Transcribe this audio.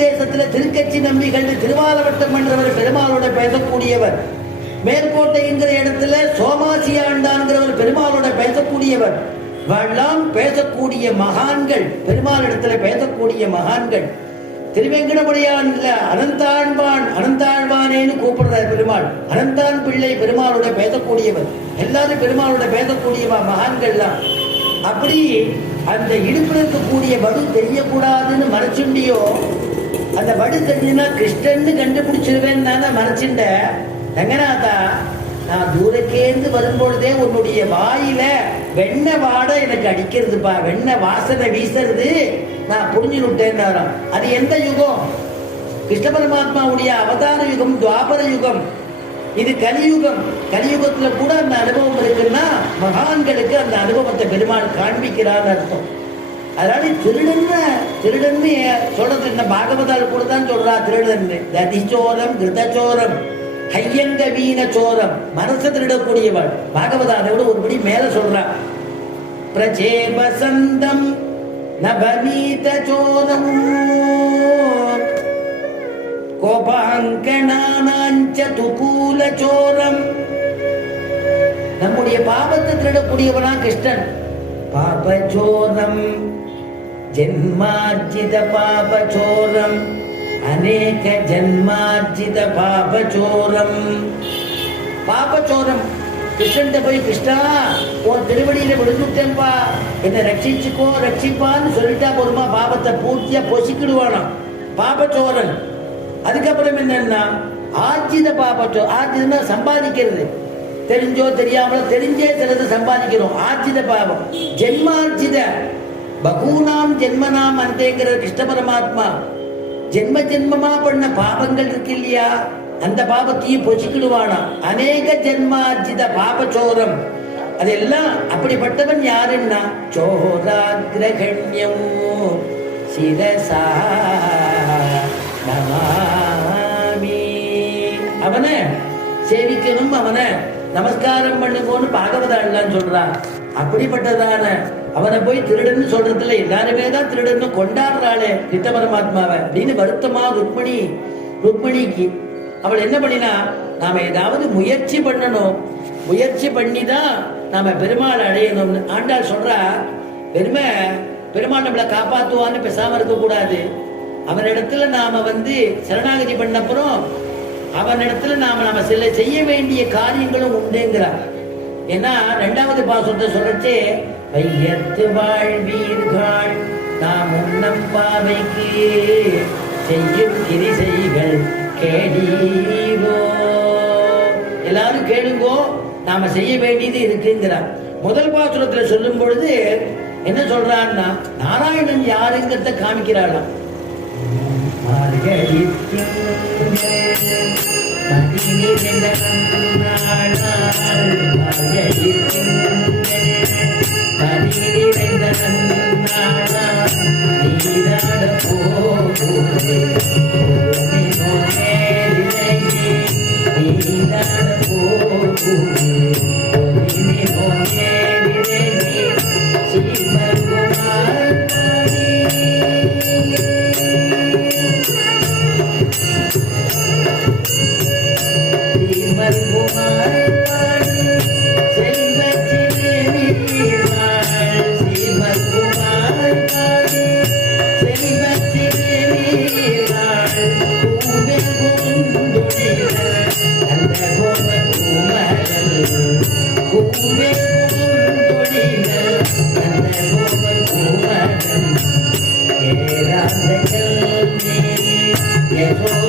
தேசத்துல திருக்கட்சி நம்பிகள் திருவாலவட்டம் என்றவர் பெருமாளோட பேசக்கூடியவர். மேற்கோட்டைங்கிற இடத்துல சோமாசியாண்டான்கிறவர் பெருமாளோட பேசக்கூடியவர். எல்லாம் பேசக்கூடிய மகான்கள், பெருமாள் இடத்துல பேசக்கூடிய மகான்கள். திருவேங்கடமுடையான் இல்ல, அனந்தாழ்வானேன்னு கூப்பிடுறார் பெருமாள். அனந்தான் பிள்ளை பெருமாளோட பேசக்கூடியவர். எல்லாரும் பெருமாளோட பேசக்கூடிய மகான்கள்லாம். அப்படி அந்த இடுப்புல இருக்கக்கூடிய வடு தெரியக்கூடாதுன்னு மறைச்சுண்டியோ, அந்த வடு தெரிஞ்சுன்னா கிருஷ்ணன்னு கண்டுபிடிச்சிருவேன் தானே மறைச்சுண்ட. ரங்கநாதா, நான் தூரக்கேந்து வரும்பொழுதே உன்னுடைய வாயில வெண்ணெய் வாட எனக்கு அடிக்கிறதுப்பா, வெண்ணெய் வாசனை வீசுறது, நான் புரிஞ்சுட்டேன். அது எந்த யுகம்? கிருஷ்ண பரமாத்மாவுடைய அவதார யுகம் துவாபர யுகம். இது கலியுகம். கலியுகத்துல கூட அந்த அனுபவம் இருக்குன்னா மகான்களுக்கு அந்த அனுபவத்தை பெருமாள் காண்பிக்கிறான்னு அர்த்தம். அதனால திருடன்னு சொல்றது என்ன, பாகவதால் கூட தான் சொல்றா திருடன்னு. ததிச்சோரம் கிருதச்சோரம் ஐயங்க வீண சோரம், மனசை திருடக்கூடியவள். பாகவதாலை விட ஒருபடி மேல சொல்றா. பிரஜேபசந்தம் நபநீத சோரம் கோபாங்கணானாஞ்ச துகூல சோரம். நம்முடைய பாபத்தை திருடக்கூடியவனா கிருஷ்ணன். பாபச்சோரம் ஜென்மார்ஜித பாபச்சோரம் அநேக ஜன்மார்ஜித பாபச்சோரம். பாபச்சோரம் கிருஷ்ணன் போய், கிருஷ்ணா உன் திருவடியில விழுந்துட்டேன்பா, என்னை ரட்சிச்சுக்கோ ரட்சிப்பான்னு சொல்லிட்டா போருமா? பாபத்தை பூர்த்தியா பொசிக்கிடுவானாம் பாபச்சோரன். அதுக்கப்புறம் என்னன்னா ஆர்ஜித பாபச்சோரம். ஆர்ஜிதம்னா சம்பாதிக்கிறது, தெரிஞ்சோ தெரியாமலோ, தெரிஞ்சே சிலது சம்பாதிக்கிறோம். ஆர்ஜித பாபம். ஜென்மார்ஜித பகூனாம் ஜென்மனாம் அந்தேங்கிற கிருஷ்ண பரமாத்மா ஜென்ம ஜென்மமா பண்ண பாபங்கள் இருக்கு இல்லையா, அந்த பாபத்தையும் பொசிக்கிடுவானா. அநேக ஜென்மார்ஜித பாபச்சோரம். அதெல்லாம் அப்படிப்பட்டவன் யாருன்னா சோராகிரகண்யம் சிரசா நமாமி. அவனை சேவிக்கணும், அவனை நமஸ்காரம் பண்ணுங்கன்னு பாகவதான்லாம் சொல்றான். அப்படிப்பட்டதான அவனை போய் திருடன்னு சொல்றதுல எல்லாருமே தான் திருடன்னு கொண்டாடுறாளே கிருஷ்ண பரமாத்மாவை அப்படின்னு வருத்தமா ருக்மணிக்கு. அவள் என்ன பண்ணினா, நாம ஏதாவது முயற்சி பண்ணணும், முயற்சி பண்ணிதான் நாம பெருமாள் அடையணும்னு ஆண்டாள் சொல்றா. பெருமாள் நம்மளை காப்பாத்துவான்னு பேசாம இருக்க கூடாது. அவனிடத்துல நாம சரணாகதி பண்ணப்புறம் அவனிடத்துல நாம சில செய்ய வேண்டிய காரியங்களும் உண்டுங்கிறார். ஏன்னா 2வது பாசுரத்தை சொல்லச்சே, வையத்து வாழ்வீர்கள் நாம் உன்னம் பாவைக்கு செய்யும் கிரிசைகள் கேளீவோ. எல்லாரும் கேளுங்கோ, நாம செய்ய வேண்டியது இருக்குங்கிறார். முதல் பாசுரத்துல சொல்லும் பொழுது என்ன சொல்றான்னா, நாராயணன் யாருங்கிறத காமிக்கிறாளாம். Yes,